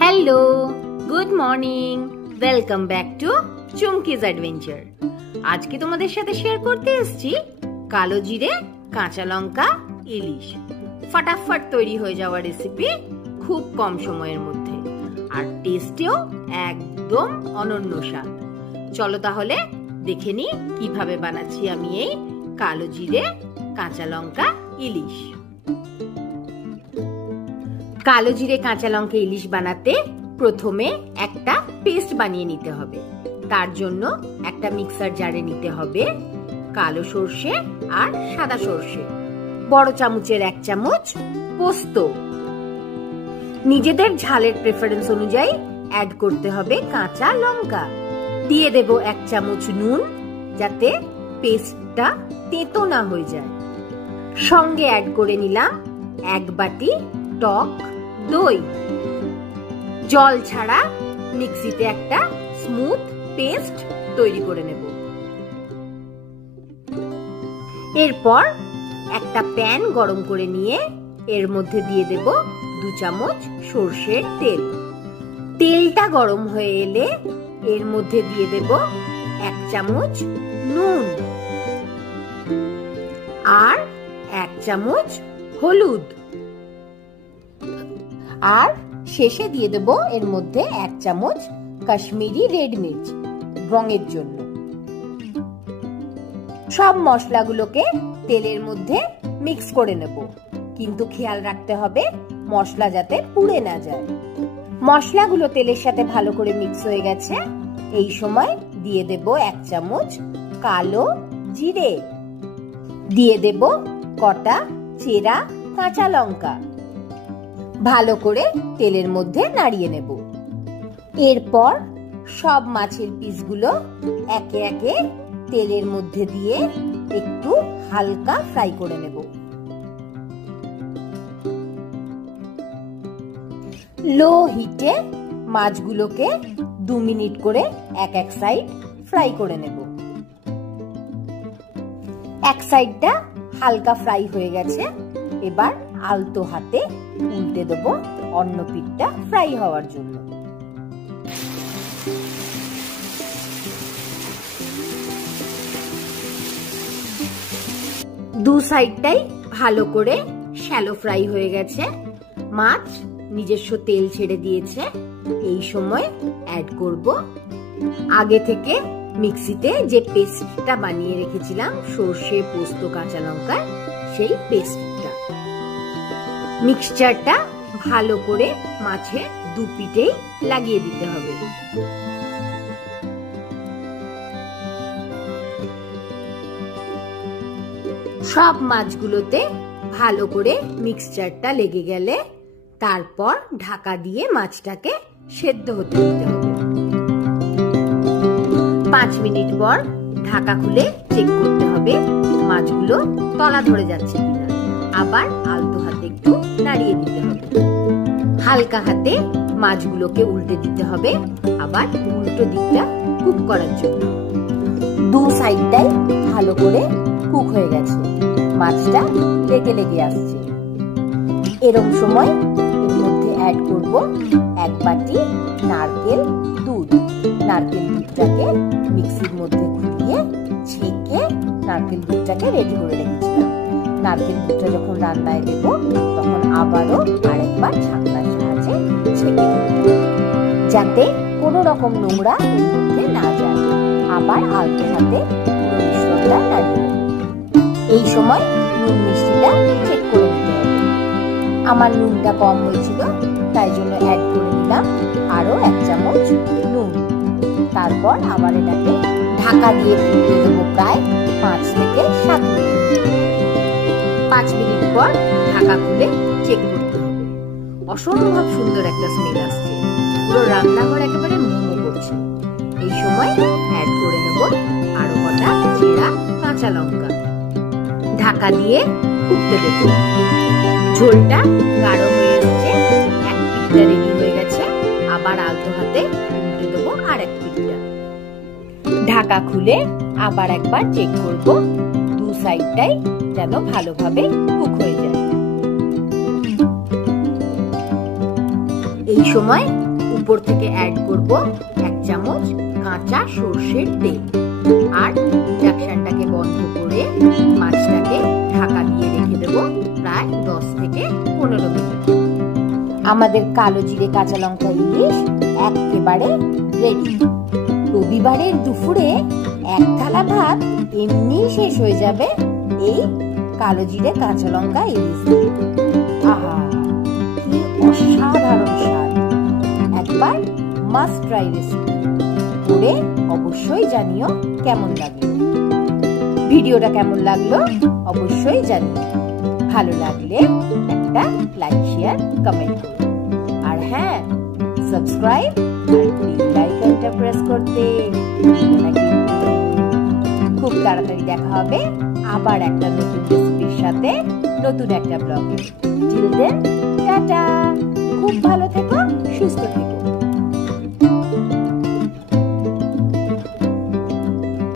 Hello, good morning, welcome back to Chumki's adventure. আজকে তোমাদের সাথে শেয়ার করতে এসেছি কালো জিরে, কাঁচা লঙ্কা, ইলিশ। ফটাফট তৈরি হয়ে যাওয়া রেসিপি, খুব কম সময়ের মধ্যে, আর টেস্টেও একদম অনন্য স্বাদ। চলো তাহলে দেখে নি কিভাবে বানাচ্ছি আমি এই কালো জিরে, কাঁচা লঙ্কা, ইলিশ। কালো জিরে, কাঁচা লঙ্কা, ইলিশ বানাতে প্রথমে একটা পেস্ট বানিয়ে নিতে হবে। তার জন্য একটা মিক্সার জারে নিতে হবে কালো সর্ষে আর সাদা সর্ষে, বড় চামচের 1 চামচ পোস্ত, নিজেদের ঝালের প্রেফারেন্স অনুযায়ী অ্যাড করতে হবে কাঁচা লঙ্কা, দিয়ে দেব 1 চামচ নুন যাতে পেস্টটা তেতো না হয়ে যায়। সঙ্গে অ্যাড করে নিলাম 1 বাটি টক দই। জল ছাড়া মিক্সিতে একটা স্মুথ পেস্ট তৈরি করে নেব। এরপর একটা প্যান গরম করে নিয়ে এর মধ্যে দিয়ে দেব 2 চামচ সরষের তেল। তেলটা গরম হয়ে এলে এর মধ্যে দিয়ে দেব 1 চামচ নুন আর 1 চামচ হলুদ, আর শেষে দিয়ে দেব এর মধ্যে 1 চামচ কাশ্মীরি রেড মির্চ রঙের জন্য। সব মশলাগুলোকে তেলের মধ্যে মিক্স করে নেব, কিন্তু খেয়াল রাখতে হবে মশলা যাতে পুড়ে না যায়। মশলাগুলো তেলের সাথে ভালো করে মিক্স হয়ে গেছে। এই সময় দিয়ে দেব 1 চামচ কালো জিরে, দিয়ে দেব কটা চেরা কাঁচা লঙ্কা। ভালো করে তেলের মধ্যে নাড়িয়ে নেব। এরপর সব মাছের পিসগুলো একে একে তেলের মধ্যে দিয়ে একটু হালকা ফ্রাই করে নেব। লো হিটে মাছগুলোকে 2 মিনিট করে এক সাইড ফ্রাই করে নেব। এক সাইডটা হালকা ফ্রাই হয়ে গেছে, এবার আলতো হাতে উল্টে দেব অন্য পিঠটা ফ্রাই হওয়ার জন্য। দু সাইডটাই ভালো করে শ্যালো ফ্রাই হয়ে গেছে, মাছ নিজস্ব তেল ছেড়ে দিয়েছে। এই সময় অ্যাড করব আগে থেকে মিক্সিতে যে পেস্টটা বানিয়ে রেখেছিলাম সর্ষে, পোস্ত, কাঁচা লঙ্কা, সেই পেস্টটা। মিক্সচারটা ভালো করে মাছের 2 পিঠেই লাগিয়ে দিতে হবে। সব মাছগুলোতে ভালো করে মিক্সচারটা লেগে গেলে তারপর ঢাকা দিয়ে মাছটাকে সেদ্ধ হতে দিতে হবে। 5 মিনিট পর ঢাকা খুলে চেক করতে হবে মাছগুলো তলা ধরে যাচ্ছে কিনা। আবার আলতো হাতে একটু নাড়িয়ে দিতে হবে। হালকা হাতে মাছগুলোকে উল্টে দিতে হবে, আবার উল্টো দিকটা কুক করার জন্য। 2 সাইডটাই ভালো করে কুক হয়ে গেছে, মাছটা লেগে লেগে আসছে। এরকম সময় এর মধ্যে অ্যাড করব 1 বাটি নারকেল দুধ। নারকেল দুধটাকে মিক্সির মধ্যে ঘুরিয়ে ছেঁকে নারকেল দুধটাকে রেডি করে রেখেছিলাম। নারকেল দুধটা যখন রান্নায় দেব তখন আবারও আরেকবার ঢাকনার সাহায্যে ছেঁকে দেব, যাতে কোনো রকম নোংরা এর মধ্যে না যায়। আবার আলতো হাতে পুরো মিশ্রণটা নাড়িয়ে দেব। এই সময় নুন মিষ্টিটা চেক করে নিতে হবে। আমার নুনটা কম হয়েছিল, তাই জন্য অ্যাড করে নিলাম আরো 1 চামচ নুন। তারপর আবার এটাকে ঢাকা দিয়ে ফুটিয়ে দেবো প্রায় 5 থেকে 7 মিনিট। 5 মিনিট পর ঢাকা খুলে চেক করতে হবে। অসম্ভব সুন্দর একটা স্মেল আসছে, পুরো রান্নাঘর একেবারে মোমো করছে। এই সময় অ্যাড করে নেব আরো কটা চেরা কাঁচা লঙ্কা। ঢাকা দিয়ে ফুটতে দেব। ঝোলটা গাঢ় হয়ে এসেছে, 1 পিঠটা রেডি হয়ে গেছে। আবার আলতো হাতে উল্টে দেবো আর 1 পিঠটা। ঢাকা খুলে আবার একবার চেক করব। 2 সাইডটাই যেন ভালোভাবে কুক হয়ে যায়। এই সময় উপর থেকে অ্যাড করব 1 চামচ কাঁচা সরষের তেল আর ইন্ডাকশনটাকে বন্ধ করে মাছটাকে ঢাকা দিয়ে রেখে দেব প্রায় 10 থেকে 15 মিনিট। আমাদের কালো জিরে কাঁচা লঙ্কা ইলিশ একেবারে রেডি। রবিবারের দুপুরে 1 থালা ভাত এমনি শেষ হয়ে যাবে এই কালো জিরে কাঁচা লঙ্কা ইলিশ দিয়ে। আহা, কি অসাধারণ স্বাদ! একবার মাস্ট ট্রাই রেসিপি করে অবশ্যই জানিও কেমন লাগলো। ভিডিওটা কেমন লাগলো অবশ্যই জানিও। ভালো লাগলে একটা লাইক শেয়ার কমেন্ট করো। আর হ্যাঁ, সাবস্ক্রাইব আর বেল আইকনটা প্রেস করতে ভুলো না কিন্তু। খুব তাড়াতাড়ি দেখা হবে আবার একটা নতুন রেসিপির সাথে, নতুন একটা ব্লগে। Till then tata. খুব ভালো থেকো, সুস্থ থেকো।